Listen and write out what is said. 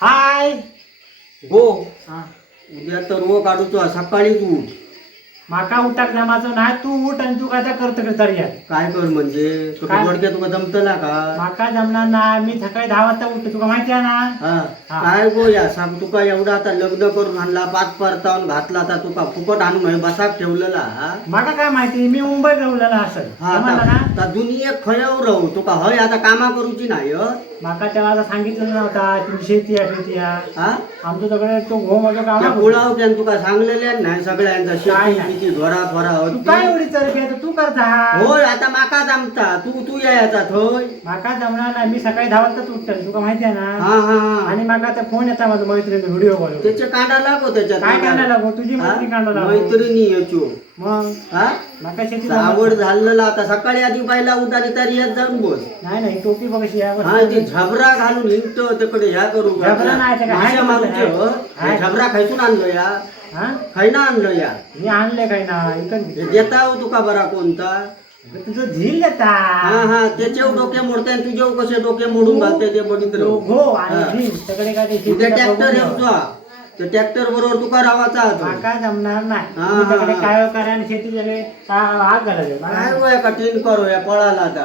हाय. हो हा. उद्या तर काढूचो सकाळीच उठ. माका उठाक जमाचो नाही, तू उठ आणि तू काय करत तरी काय कर म्हणजे तुका काय? थोडक्यात तुका जमतला का? माका जमणार नाही. मी सकाळी 10 वाजता उठतो, तुका माहिती आहे ना. हा हा. काय गो या सांग तुका एवढा आता लग्न करून आणला, पाच परतावून घातला, आता तुका फुकट आणून हे बसाक ठेवलेला हा? माका काय माहिती, मी मुंबईत राहुलेला असेल हा जमलं ना. आता दुनियेक खयव राहू तुका हय आता कामा करूची नाही माका तेव्हा आता सांगितलं नव्हता तुमची शेती आहे शेती आहे. हा आमचं सगळं तो घोम त्या काम. पुळावक्यान तुका सांगलेले नाही सगळ्यांचा काय शेती नाही. बिती घोरा फोरा तू काय एवढी चरबी आहे, तर तू करता. होय आता माका जमता तू यायचा होय. माका जमणार नाही. मी सकाळी 10 वाजता उठतो, तुका माहिती आहे ना. हा हा हा आणि माका त्या फोन येता माझा मैत्रिणी व्हिडिओ कॉल. त्याचे कांदा लागो त्याच्यात काय कांदा लागो, तुझी हा? मैत्री कांदा लागो. मैत्रिणी याचो मग हा माका शेती आवड झालेला आता सकाळी आधी बायला उठाली तरी येत जाऊन बोल. नाही नाही टोपी बघशी हा ती झबरा घालून हिंडतो तिकडे ह्या करू झबरा नाही, ते काय माश्या हाय मारूचे हो. हाय. झबरा खायचून आणलो या हा खायना आणलो या मी आणले काय ना इकडे. हे देता हो तुका बरा कोणता तुझं झील देता. हा हा त्याचे डोके मोडते आणि तुझे कसे डोके मोडून घालते ते बघितलं हो आणि हा. झील सगळे काय ते उद्या शेतीला ट्रॅक्टर बघून येऊचा त्या ट्रॅक्टर बरोबर तुका रावाचा होता. माका जमणार नाही. हा, मी सगळे हा. काय करा आणि शेती सगळे आग घालायचे काय वय कठीण करू या पळाला आता